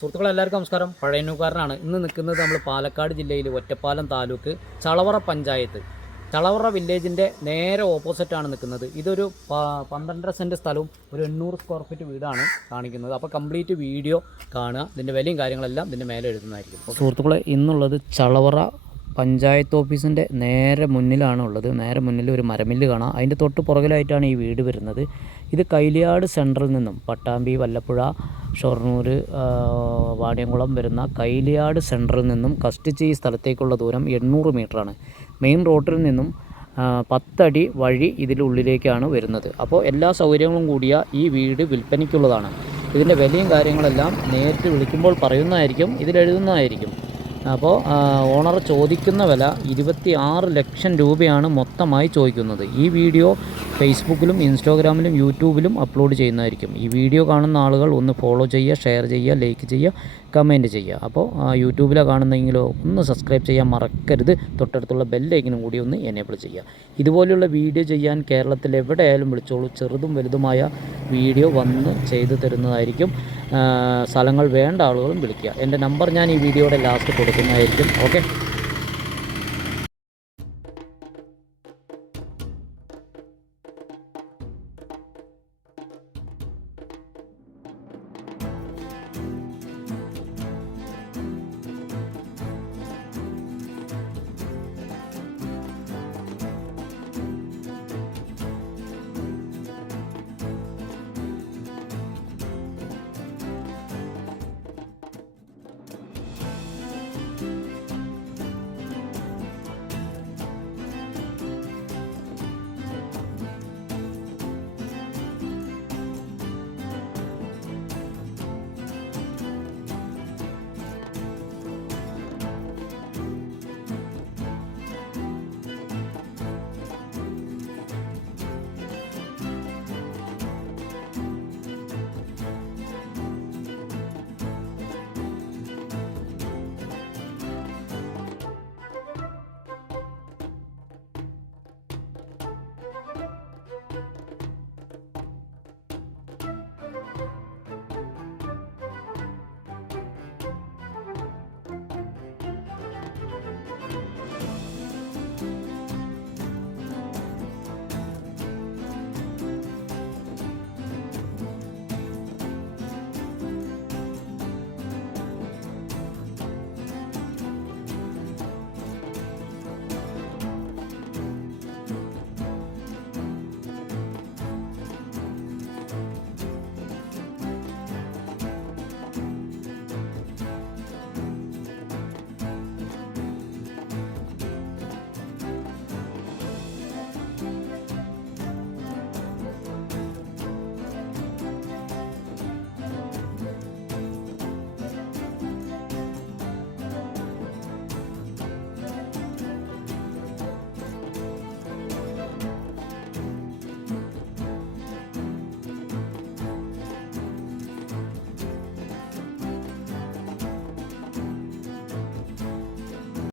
സുഹൃത്തുക്കളെല്ലാവർക്കും നമസ്കാരം. പഴയന്നൂക്കാരനാണ്. ഇന്ന് നിൽക്കുന്നത് നമ്മൾ പാലക്കാട് ജില്ലയിൽ ഒറ്റപ്പാലം താലൂക്ക് ചളവറ പഞ്ചായത്ത് ചളവറ വില്ലേജിൻ്റെ നേരെ ഓപ്പോസിറ്റാണ് നിൽക്കുന്നത്. ഇതൊരു 12.5 സെൻറ്റ് സ്ഥലവും ഒരു 800 സ്ക്വയർ ഫീറ്റ് വീടാണ് കാണിക്കുന്നത്. അപ്പോൾ കംപ്ലീറ്റ് വീഡിയോ കാണുക. ഇതിൻ്റെ വിലയും കാര്യങ്ങളെല്ലാം ഇതിൻ്റെ മേലെ എഴുതുന്നതായിരിക്കും. സുഹൃത്തുക്കളെ, ഇന്നുള്ളത് ചളവറ പഞ്ചായത്ത് ഓഫീസിൻ്റെ നേരെ മുന്നിലാണ് ഉള്ളത്. നേരെ മുന്നിൽ ഒരു മരമില്ല് കാണാം. അതിൻ്റെ തൊട്ട് പുറകിലായിട്ടാണ് ഈ വീട് വരുന്നത്. ഇത് കൈലിയാട് സെൻട്രൽ നിന്നും പട്ടാമ്പി, വല്ലപ്പുഴ, ഷൊർണൂർ, വാണിയംകുളം വരുന്ന കൈലിയാട് സെൻട്രൽ നിന്നും കഷ്ടിച്ച് ഈ സ്ഥലത്തേക്കുള്ള ദൂരം 800 മീറ്ററാണ്. മെയിൻ റോഡിൽ നിന്നും 10 അടി വഴി ഇതിനുള്ളിലേക്കാണ് വരുന്നത്. അപ്പോൾ എല്ലാ സൗകര്യങ്ങളും കൂടിയ ഈ വീട് വിൽപ്പനയ്ക്കുള്ളതാണ്. ഇതിൻ്റെ വിലയും കാര്യങ്ങളെല്ലാം നേരിട്ട് വിളിക്കുമ്പോൾ പറയുന്നതായിരിക്കും, ഇതിലെഴുതുന്നതായിരിക്കും. അപ്പോൾ ഓണർ ചോദിക്കുന്ന വില 26 ലക്ഷം രൂപയാണ് മൊത്തമായി ചോദിക്കുന്നത്. ഈ വീഡിയോ ഫേസ്ബുക്കിലും ഇൻസ്റ്റാഗ്രാമിലും യൂട്യൂബിലും അപ്ലോഡ് ചെയ്യുന്നതായിരിക്കും. ഈ വീഡിയോ കാണുന്ന ആളുകൾ ഒന്ന് ഫോളോ ചെയ്യുക, ഷെയർ ചെയ്യുക, ലൈക്ക് ചെയ്യുക, കമൻറ്റ് ചെയ്യുക. അപ്പോൾ യൂട്യൂബിലാണ് കാണുന്നെങ്കിലോ ഒന്ന് സബ്സ്ക്രൈബ് ചെയ്യാൻ മറക്കരുത്. തൊട്ടടുത്തുള്ള ബെല്ലൈക്കനും കൂടി ഒന്ന് എനേബിൾ ചെയ്യുക. ഇതുപോലെയുള്ള വീഡിയോ ചെയ്യാൻ കേരളത്തിൽ എവിടെയായാലും വിളിച്ചോളൂ. ചെറുതും വലുതുമായ വീഡിയോ വന്ന് ചെയ്തു തരുന്നതായിരിക്കും. സ്ഥലങ്ങൾ വേണ്ട ആളുകളും വിളിക്കുക. എൻ്റെ നമ്പർ ഞാൻ ഈ വീഡിയോയുടെ ലാസ്റ്റ് കൊടുക്കുന്നതായിരിക്കും. ഓക്കെ.